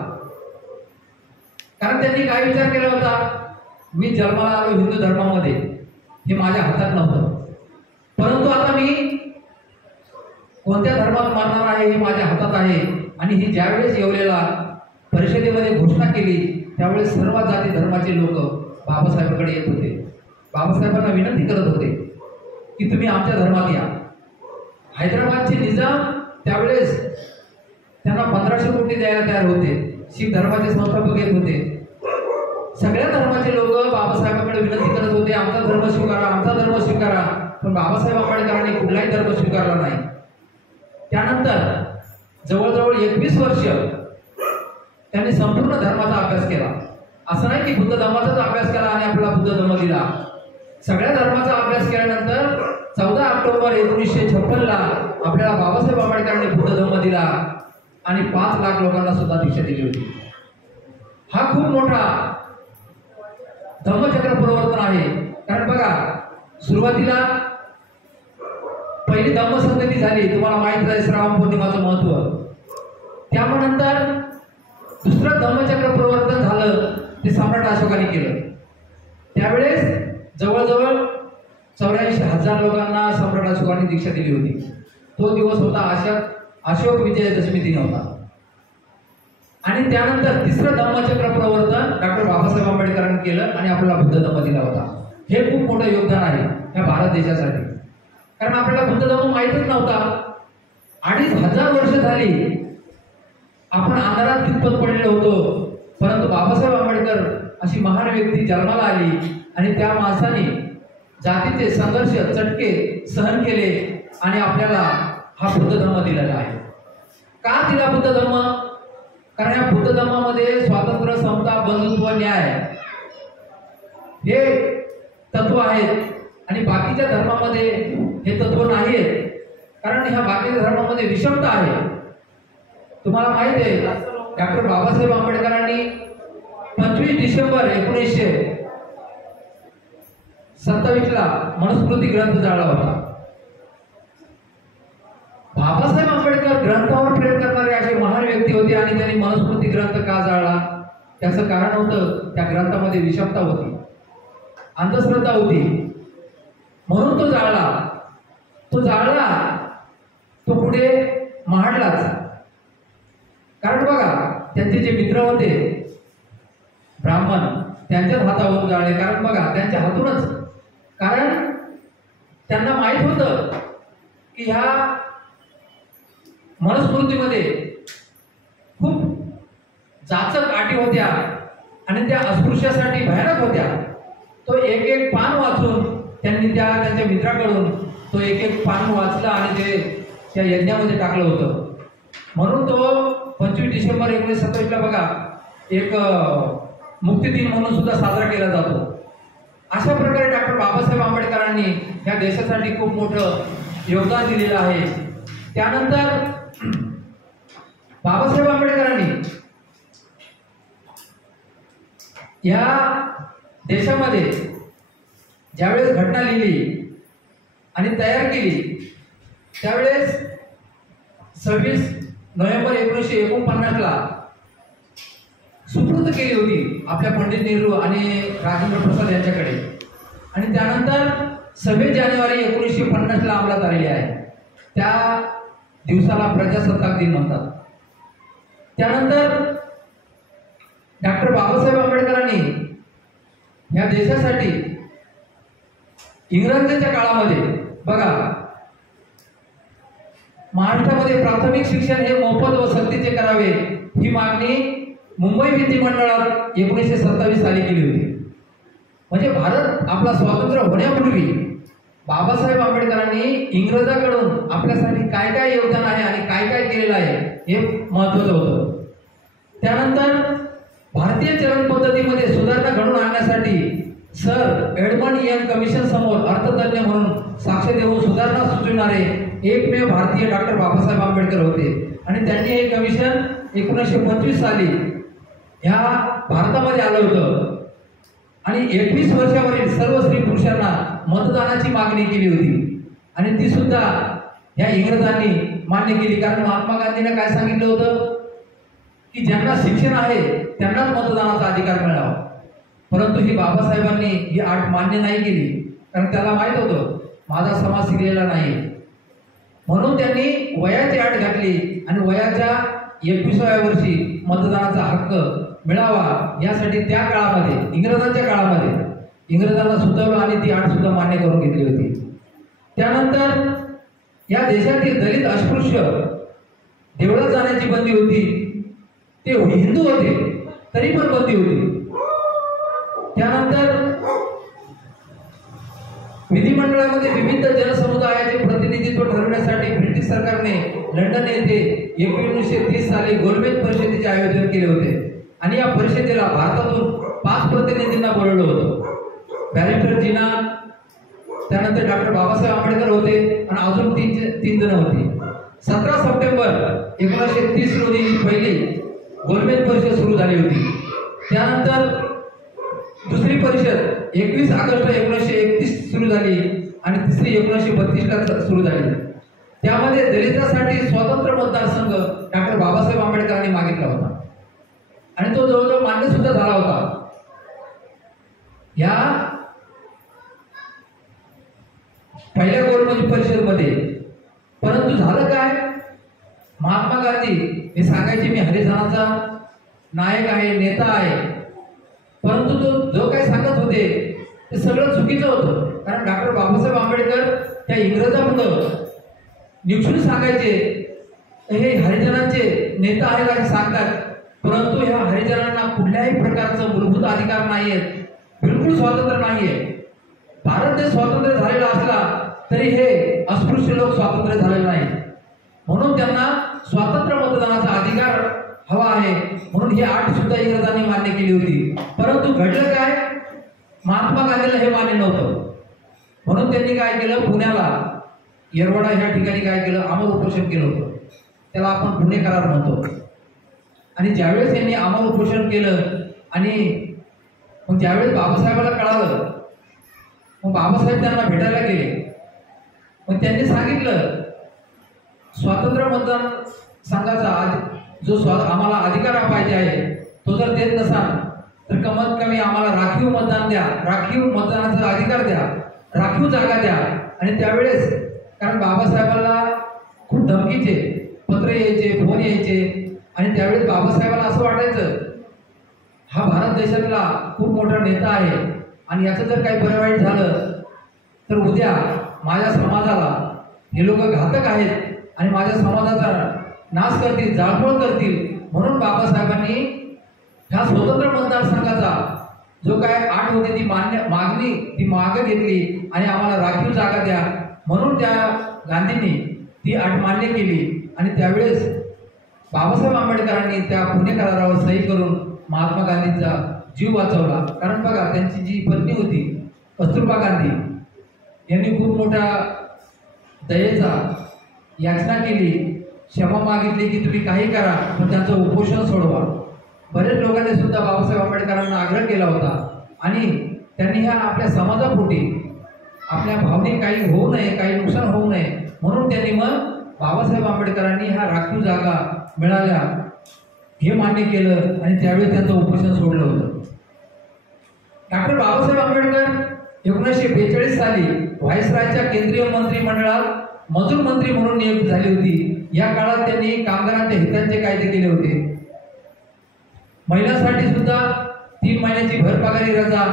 कारण त्यांनी काय विचार केला होता, मी जन्माला आलो हिंदू धर्मामध्ये, हे माझ्या हातात नव्हतं, परंतु आता मी कोणत्या धर्मात मानणार आहे हे माझ्या हातात आहे. आणि ही ज्यावेळेस येवलेला परिषदेमध्ये घोषणा केली त्यावेळेस सर्व जाती धर्माचे लोक बाबासाहेबांकडे येत होते, बाबासाहेबांना विनंती करत होते की तुम्ही आमच्या धर्मात या. हैदराबादचे निजाम त्यावेळेस त्यांना 1500 कोटी द्यायला तयार होते. शीख धर्माचे संस्थापक येत होते. सगळ्या धर्माचे लोक बाबासाहेबांकडे विनंती करत होते, आमचा धर्म स्वीकारा, आमचा धर्म स्वीकारा. पण बाबासाहेब आंबेडकरांनी कुठलाही धर्म स्वीकारला नाही. त्यानंतर जवळजवळ 21 वर्ष त्यांनी संपूर्ण धर्माचा अभ्यास केला. असं नाही की बुद्ध धर्माचाच अभ्यास केला आणि आपला बुद्ध धर्म दिला. सगळ्या धर्माचा अभ्यास केल्यानंतर 14 ऑक्टोबर 1956 ला आपल्याला बाबासाहेब आंबेडकरांनी बुद्ध धर्म दिला आणि 5 लाख लोकांना सुद्धा दीक्षा दिली होती. हा खूप मोठा धम्मचक्र परिवर्तन आहे. कारण बघा, सुरुवातीला पहिली धम्मसंगती झाली, तुम्हाला माहित आहे श्रावण पौर्णिमाचं महत्व. त्यानंतर दुसरं धम्मचक्र परिवर्तन झालं ते सम्राट अशोकाने केलं. त्यावेळेस जवळजवळ 84,000 लोकांना सम्राट अशोकाने दीक्षा दिली होती. तो दिवस होता अशोक विजयदशमी दिन होता. आणि त्यानंतर तिसरं धम्मचक्र प्रवर्तन डॉक्टर बाबासाहेब आंबेडकरांनी केलं आणि आपल्याला बुद्ध धर्म दिला होता. हे खूप मोठं योगदान आहे या भारत देशासाठी. कारण आपल्याला बुद्ध धर्म माहीतच नव्हता. 2500 वर्ष झाली आपण अंधारात कितपत पडलेलो होतो, परंतु बाबासाहेब आंबेडकर अशी महान व्यक्ती जन्माला आली आणि त्या माणसाने जातीचे संघर्ष चटके सहन केले आणि आपल्याला हा बुद्ध धर्म दिलेला आहे. का दिला बुद्ध धर्म? कारण या बुद्ध धर्मामध्ये स्वातंत्र्य, समता, बंधुत्व, न्याय हे तत्व आहेत. आणि बाकीच्या धर्मामध्ये हे तत्व नाही आहे, कारण ह्या बाकीच्या धर्मामध्ये विषमता आहे. तुम्हाला माहित आहे डॉक्टर बाबासाहेब आंबेडकरांनी 25 डिसेंबर 1927 ला मनुस्मृती ग्रंथ जाळला होता. बाबासाहेब आंबेडकर ग्रंथावर प्रेम करणारे असे महान व्यक्ती होते आणि त्यांनी मनुस्मृती ग्रंथ का जाळला? त्याचं कारण होतं त्या ग्रंथामध्ये विषमता होती, अंधश्रद्धा होती, म्हणून तो जाळला. तो पुढे महाडलाच. कारण बघा त्यांचे जे मित्र होते ब्राह्मण, त्यांच्याच हातावरून जाळले. कारण बघा त्यांच्या हातूनच, कारण त्यांना माहित होतं की ह्या मनुस्मृतीमध्ये खूप जाचक अटी होत्या आणि त्या अस्पृश्यासाठी भयानक होत्या. तो एक एक पान वाचून त्यांनी त्यांच्या मित्राकडून तो एक एक पान वाचला आणि ते त्या यज्ञामध्ये टाकलं होतं. म्हणून तो 25 डिसेंबर 1927 ला बघा एक मुक्ती दिन म्हणून सुद्धा साजरा केला जातो. अशा प्रकारे डॉक्टर बाबासाहेब आंबेडकरांनी या देशासाठी खूप मोठं योगदान दिलेलं आहे. त्यानंतर बाबासाहेब आंबेडकरांनी या देशामध्ये ज्यावेळेस घटना लिहिली आणि तयार केली त्यावेळेस 26 नोव्हेंबर 1949 ला सुपूर्द केली होती आपल्या पंडित नेहरू आणि राजेंद्र प्रसाद यांच्याकडे, आणि त्यानंतर 26 जानेवारी 1950 ला अंमलात आलेली आहे. त्या दिवसाला प्रजासत्ताक दिन म्हणतात. त्यानंतर डॉक्टर बाबासाहेब आंबेडकरांनी या देशासाठी इंग्रजांच्या काळामध्ये बघा महाराष्ट्रामध्ये प्राथमिक शिक्षण हे मोफत व सक्तीचे करावे ही मागणी मुंबई विधिमंडळात 1927 साली केली होती. म्हणजे भारत आपला स्वातंत्र्य होण्यापूर्वी बाबासाहेब आंबेडकरांनी इंग्रजांकडून आपल्यासाठी काय काय योगदान आहे आणि काय काय केलेलं आहे हे महत्त्वाचं होतं. त्यानंतर भारतीय चलन पद्धतीमध्ये सुधारणा घडवून आणण्यासाठी सर एडमंड यंग कमिशन समोर अर्थतज्ञ म्हणून साक्ष देऊन सुधारणा सुचविणारे एकमेव भारतीय डॉक्टर बाबासाहेब आंबेडकर होते. आणि त्यांनी हे कमिशन 1925 साली ह्या भारतामध्ये आलं होतं आणि 21 वर्षावरील सर्व स्त्री पुरुषांना मतदानाची मागणी केली होती आणि ती सुद्धा ह्या इंग्रजांनी मान्य केली. कारण महात्मा गांधींनी काय सांगितलं होतं की ज्यांना शिक्षण आहे त्यांनाच मतदानाचा अधिकार मिळावा, परंतु ही बाबासाहेबांनी ही अट मान्य नाही केली. कारण त्याला माहित होतं माझा समाज शिकलेला नाही, म्हणून त्यांनी वयाची अट घातली आणि वयाच्या 21व्या वर्षी मतदानाचा हक्क मिळावा यासाठी त्या काळामध्ये इंग्रजांच्या काळामध्ये इंग्रजांना सुचवलं आणि ती अट सुद्धा मान्य करून घेतली होती. त्यानंतर या देशातील दलित अस्पृश्य देवळात जाण्याची बंदी होती. ते हिंदू होते तरी पण बंदी होती. त्यानंतर विधिमंडळामध्ये विविध जनसमुदायाचे प्रतिनिधित्व ठरवण्यासाठी ब्रिटिश सरकारने लंडन येथे 1930 साली गोलमेज परिषदेचे आयोजन केले होते आणि या परिषदेला भारतातून 5 प्रतिनिधींना बोलवलं होतं. बॅरिस्टर जीना, त्यानंतर डॉक्टर बाबासाहेब आंबेडकर होते आणि अजून तीन जण होते. 17 सप्टेंबर 1930 रोजी पहिली गोलमेज परिषद सुरू झाली होती. त्यानंतर दुसरी परिषद 21 ऑगस्ट 1931 सुरू झाली आणि तिसरी 1932 ला सुरू झाली. त्यामध्ये दलितांसाठी स्वतंत्र मतदारसंघ डॉक्टर बाबासाहेब आंबेडकरांनी मागितला होता आणि तो जवळजवळ मान्य सुद्धा झाला होता. या पहिल्या गोलमेज परिषदेमध्ये परंतु झालं काय, महात्मा गांधी हे सांगायचे मी हरिजनाचा नायक आहे, नेता आहे, परंतु तो जो काही सांगत होते ते सगळं चुकीचं होतं. कारण डॉक्टर बाबासाहेब आंबेडकर त्या इंग्रजांमुळे निक्षून सांगायचे हे हरिजनांचे नेता आहेत असे सांगतात, परंतु ह्या हरिजनांना कुठल्याही प्रकारचं मूलभूत अधिकार नाही आहेत, बिलकुल स्वातंत्र्य नाही आहे. भारत देश स्वातंत्र्य झालेला असला तरी हे अस्पृश्य लोक स्वातंत्र्य झालेले नाही, म्हणून त्यांना स्वातंत्र्य मतदानाचा अधिकार हवा आहे. म्हणून ही अट सुद्धा इंग्रजांनी मान्य केली होती. परंतु घडलं काय, महात्मा गांधीला हे मान्य नव्हतं म्हणून त्यांनी काय केलं, पुण्याला येरवडा ह्या ठिकाणी काय केलं, आमर उपोषण केलं होतं. त्याला आपण पुणे करार म्हणतो. आणि ज्यावेळेस यांनी आमर उपोषण केलं आणि मग ज्यावेळेस बाबासाहेबांना कळालं, मग बाबासाहेब त्यांना भेटायला गेले. मग त्यांनी सांगितलं स्वातंत्र्य मतदान संघाचा जो आम्हाला अधिकार पाहिजे आहे तो जर देत नसाल तर कमीत कमी आम्हाला राखीव मतदान द्या, राखीव मतदानाचा अधिकार द्या, राखीव जागा द्या. आणि त्यावेळेस कारण बाबासाहेबांना खूप धमकीचे पत्र यायचे, फोन यायचे. आणि त्यावेळेस बाबासाहेबांना असं वाटायचं हा भारत देशातला खूप मोठा नेता आहे आणि याचं जर काही बरं वाईट झालं तर उद्या माझ्या समाजाला हे लोक घातक आहेत आणि माझ्या समाजाचा नाश करतील, जाळपोळ करतील. म्हणून बाबासाहेबांनी ह्या स्वतंत्र मतदारसंघाचा जो काय अट होती ती मागणी ती मागं घेतली आणि आम्हाला राखीव जागा द्या म्हणून त्या गांधींनी ती अट मान्य केली. आणि त्यावेळेस बाबासाहेब आंबेडकरांनी त्या पुणे करारावर सही करून महात्मा गांधींचा जीव वाचवला. कारण बघा त्यांची जी पत्नी होती कस्तुरबा गांधी यांनी खूप मोठा दयेचा याचना केली, क्षमा मागितली की तुम्ही काही करा पण त्यांचं उपोषण सोडवा. बरेच लोकांनी सुद्धा बाबासाहेब आंबेडकरांना आग्रह केला होता आणि त्यांनी ह्या आपल्या समाजापोटी आपल्या भावनिक काही होऊ नये, काही नुकसान होऊ नये म्हणून त्यांनी मग बाबासाहेब आंबेडकरांनी ह्या राखीव जागा मिळाल्या हे मान्य केलं आणि त्यावेळी त्यांचं उपोषण सोडलं होतं. डॉक्टर बाबासाहेब आंबेडकर 1942 साली व्हाईसरायच्या केंद्रीय मंत्रिमंडळात मजूर मंत्री म्हणून नियुक्त झाली होती. या काळात त्यांनी कामगारांच्या हिताचे कायदे केले होते. महिलांसाठी सुद्धा 3 महिन्याची भरपगारी रजा,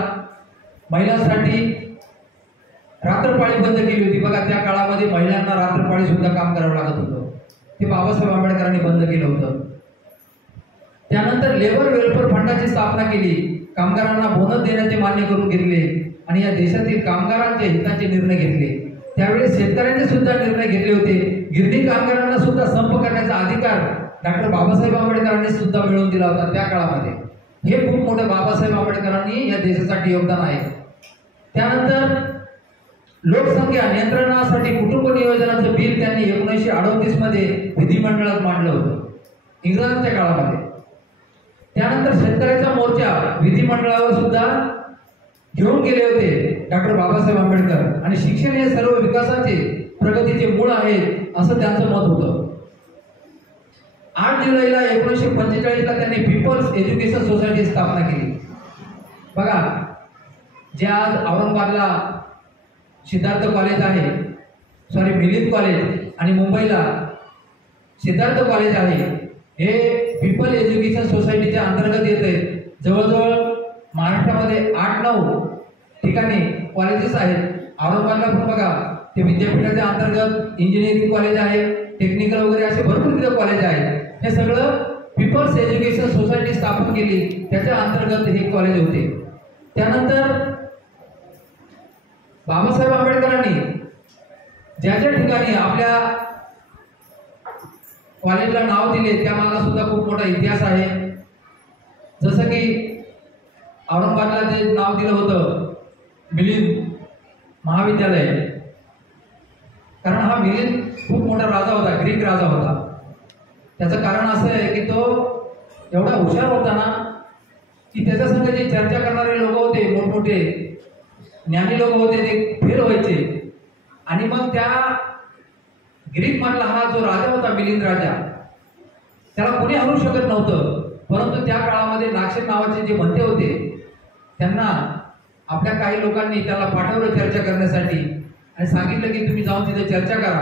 महिलांसाठी रात्रपाळी बंद केली होती. बघा त्या काळामध्ये महिलांना रात्रपाळी सुद्धा काम करावं लागत होतं, ते बाबासाहेब आंबेडकरांनी बंद केलं होतं. त्यानंतर लेबर वेलफेअर फंडाची स्थापना केली, कामगारांना बोनस देण्याचे मान्य करून घेतले आणि या देशातील कामगारांच्या हिताचे निर्णय घेतले. त्यावेळेस शेतकऱ्यांनी सुद्धा निर्णय घेतले होते. गिरणी कामगारांना सुद्धा संप करण्याचा अधिकार डॉक्टर बाबासाहेब आंबेडकरांनी सुद्धा मिळवून दिला होता त्या काळामध्ये. हे खूप मोठं बाबासाहेब आंबेडकरांनी या देशासाठी योगदान आहे. त्यानंतर लोकसंख्या नियंत्रणासाठी कुटुंब नियोजनाचं बिल त्यांनी 1938 मध्ये विधिमंडळात मांडलं होतं इंग्रजांच्या काळामध्ये. त्यानंतर शेतकऱ्याचा मोर्चा विधिमंडळावर सुद्धा घेऊन गेले होते डॉक्टर बाबासाहेब आंबेडकर. आणि शिक्षण हे सर्व विकासाचे प्रगतीचे मूळ आहे असं त्यांचं मत होतं. 8 जुलैला 1945ला त्यांनी पीपल्स एज्युकेशन सोसायटी स्थापना केली. बघा जे आज औरंगाबादला सिद्धार्थ कॉलेज आहे, सॉरी मिलिंद कॉलेज आणि मुंबईला सिद्धार्थ कॉलेज आहे, हे पीपल एज्युकेशन सोसायटीच्या अंतर्गत येते. जवळजवळ महाराष्ट्रामध्ये 8-9 ठिकाणी कॉलेजेस आहेत. औरंगाबादला पण बघा ते विद्यापीठाच्या अंतर्गत इंजिनिअरिंग कॉलेज आहे, टेक्निकल वगैरे असे भरपूर तिथे कॉलेज आहेत. हे सगळं पीपल्स एज्युकेशन सोसायटी स्थापन केली त्याच्या अंतर्गत हे कॉलेज होते. त्यानंतर बाबासाहेब आंबेडकरांनी ज्या ज्या ठिकाणी आपल्या कॉलेजला नाव दिले त्या मागे सुद्धा खूप मोठा इतिहास आहे. जसं की औरंगाबादला जे नाव दिलं होतं मिलिंद महाविद्यालय, कारण हा मिलिंद खूप मोठा राजा होता, ग्रीक राजा होता. त्याचं कारण असं आहे की तो एवढा हुशार होता ना की त्याच्या संग जे चर्चा करणारे लोक होते, मोठमोठे ज्ञानी लोक होते, ते फेल व्हायचे. आणि मग त्या ग्रीक मधला हा जो राजा होता मिलिंद राजा, त्याला कोणी हरू शकत नव्हतं. परंतु त्या काळामध्ये नागसेन नावाचे जे म्हणते होते त्यांना आपल्या काही लोकांनी त्याला पाठवलं चर्चा करण्यासाठी आणि सांगितलं की तुम्ही जाऊन तिथे चर्चा करा,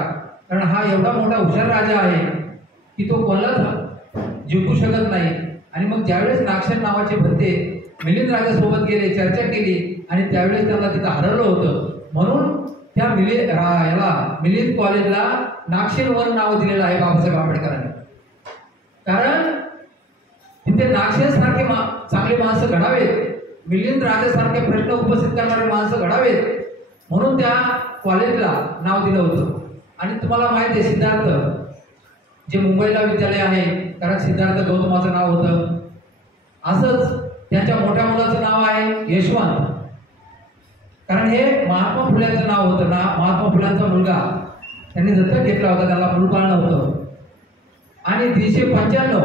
कारण हा एवढा मोठा हुशार राजा आहे की तो कोणालाच जिंकू शकत नाही. आणि मग ज्यावेळेस नागसेन नावाचे भंते मिलिंद राजासोबत गेले, चर्चा केली आणि त्यावेळेस त्यांना तिथं हरवलं होतं. म्हणून त्या मिलिंद कॉलेजला नागसेन वन नाव दिलेलं आहे बाबासाहेब आंबेडकरांनी. कारण तिथे नागसेन सारखे चांगले माणसं घडावेत, मिलिंद राजासारखे प्रश्न उपस्थित करणारे माणसं घडावेत म्हणून त्या कॉलेजला नाव दिलं होतं. आणि तुम्हाला माहिती आहे सिद्धार्थ जे मुंबईला विद्यालय आहे, कारण सिद्धार्थ गौतमाचं नाव होतं. असंच त्यांच्या मोठ्या मुलाचं नाव आहे यशवंत. कारण हे महात्मा फुल्यांचं नाव होतं ना. महात्मा फुल्यांचा मुलगा त्यांनी दत्तक घेतला होता, त्याला मूलबाळ नव्हतं. आणि 395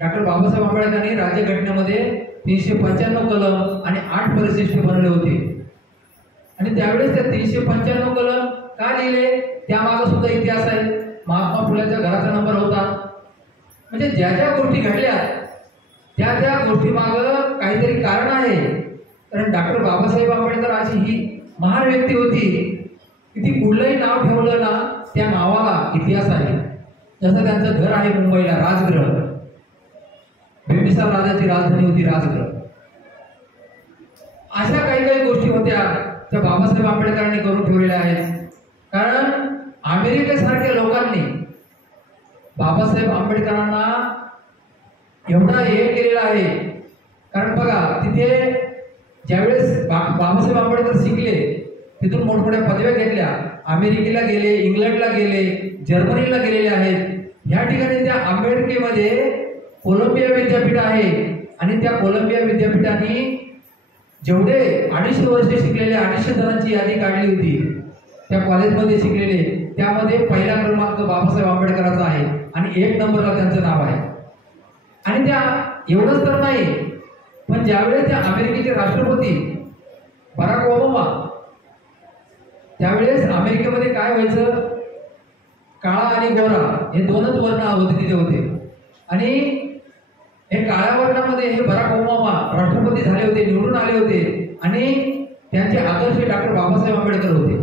डॉक्टर बाबासाहेब आंबेडकरांनी राज्यघटनेमध्ये 395 कलम आणि 8 परिशिष्ट बनवले होते. आणि त्यावेळेस त्या 395 कलम का लिहिले त्यामागे सुद्धा इतिहास आहे. महात्मा फुलेंच्या घराचा नंबर होता. म्हणजे ज्या ज्या गोष्टी घडल्या त्या त्या गोष्टी मागं काहीतरी कारण आहे. कारण डॉक्टर बाबासाहेब आंबेडकर अशी ही महान व्यक्ती होती की ती कुठलंही नाव ठेवलं ना त्या नावाला इतिहास आहे. जसं त्यांचं घर आहे मुंबईला राजगृह, बिंबिसार राजाची राजधानी होती राजगृह. अशा काही काही गोष्टी होत्या त्या बाबासाहेब आंबेडकरांनी करून ठेवलेल्या आहेत. कारण अमेरिकेसारख्या लोकांनी बाबासाहेब आंबेडकरांना एवढा हे केलेला आहे. कारण बघा तिथे ज्यावेळेस बाबासाहेब आंबेडकर शिकले तिथून मोठमोठ्या पदव्या घेतल्या. अमेरिकेला गेले, इंग्लंडला गेले, जर्मनीला गेलेले आहेत. ह्या ठिकाणी त्या अमेरिकेमध्ये कोलंबिया विद्यापीठ आहे आणि त्या कोलंबिया विद्यापीठाने जेवढे 250 वर्ष शिकलेले 250 जणांची यादी काढली होती त्या कॉलेजमध्ये शिकलेले, त्यामध्ये पहिला क्रमांक बाबासाहेब आंबेडकरांचा आहे आणि 1 नंबरला त्यांचं नाव आहे. आणि त्या एवढंच तर नाही, पण ज्यावेळेस त्या अमेरिकेचे राष्ट्रपती बराक ओबामा, त्यावेळेस अमेरिकेमध्ये काय व्हायचं, काळा आणि गोरा हे 2च वर्ण होते तिथे होते. आणि हे काळ्या वर्णामध्ये हे बराक ओबामा राष्ट्रपती झाले होते, निवडून आले होते आणि त्यांचे आदर्श डॉक्टर बाबासाहेब आंबेडकर होते.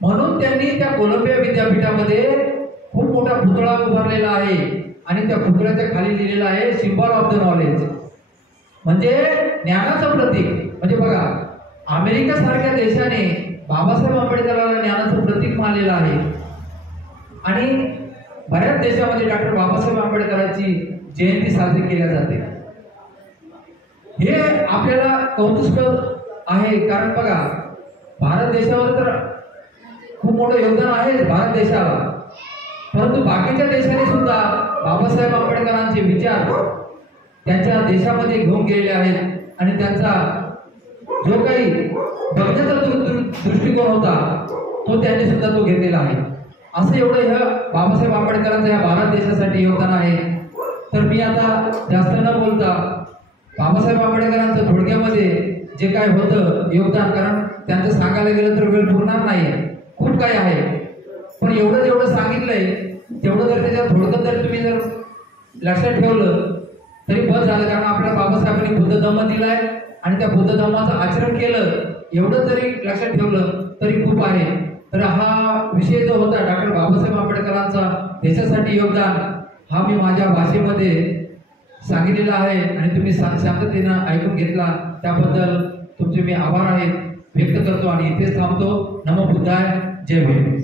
म्हणून त्यांनी त्या कोलंबिया विद्यापीठामध्ये खूप मोठा पुतळा उभारलेला आहे आणि त्या पुतळ्याच्या खाली लिहिलेलं आहे सिम्बॉल ऑफ द नॉलेज, म्हणजे ज्ञानाचं प्रतीक. म्हणजे बघा अमेरिकेसारख्या देशाने बाबासाहेब आंबेडकरांना ज्ञानाचं प्रतीक मानलेलं आहे. आणि बऱ्याच देशामध्ये डॉक्टर बाबासाहेब आंबेडकरांची जयंती साजरी केल्या जाते. हे आपल्याला कौतुक आहे. कारण बघा भारत देशावर तर खूप मोठं योगदान आहे भारत देशाला, परंतु बाकीच्या देशाने सुद्धा बाबासाहेब आंबेडकरांचे विचार त्यांच्या देशामध्ये घेऊन गेलेले आहेत आणि त्यांचा जो काही बघण्याचा दृष्टिकोन होता तो त्यांनी सुद्धा तो घेतलेला आहे. असं एवढं ह्या बाबासाहेब आंबेडकरांचं ह्या भारत देशासाठी योगदान आहे. तर मी आता जास्त न बोलता बाबासाहेब आंबेडकरांचं थोडक्यामध्ये जे काय होतं योगदान, कारण त्यांचं सांगायला गेलं तर वेळ पुरणार नाही, खूप काही आहे. पण जेवढं सांगितलंय तेवढं जर त्याच्यात थोडकं जर तुम्ही जर लक्षात ठेवलं तरी बस झालं. कारण आपल्या बाबासाहेबांनी बुद्ध धम्म दिलाय आणि त्या बुद्ध धम्माचं आचरण केलं, एवढं जरी लक्षात ठेवलं तरी खूप आहे. तर हा विषय जो होता डॉक्टर बाबासाहेब आंबेडकरांचा देशासाठी योगदान, हा मी माझ्या भाषेमध्ये सांगितलेला आहे आणि तुम्ही शांततेनं ऐकून घेतला त्याबद्दल तुमचे मी आभार आहेत व्यक्त करतो आणि इथेच थांबतो. नमो बुद्धाय, जय भीम.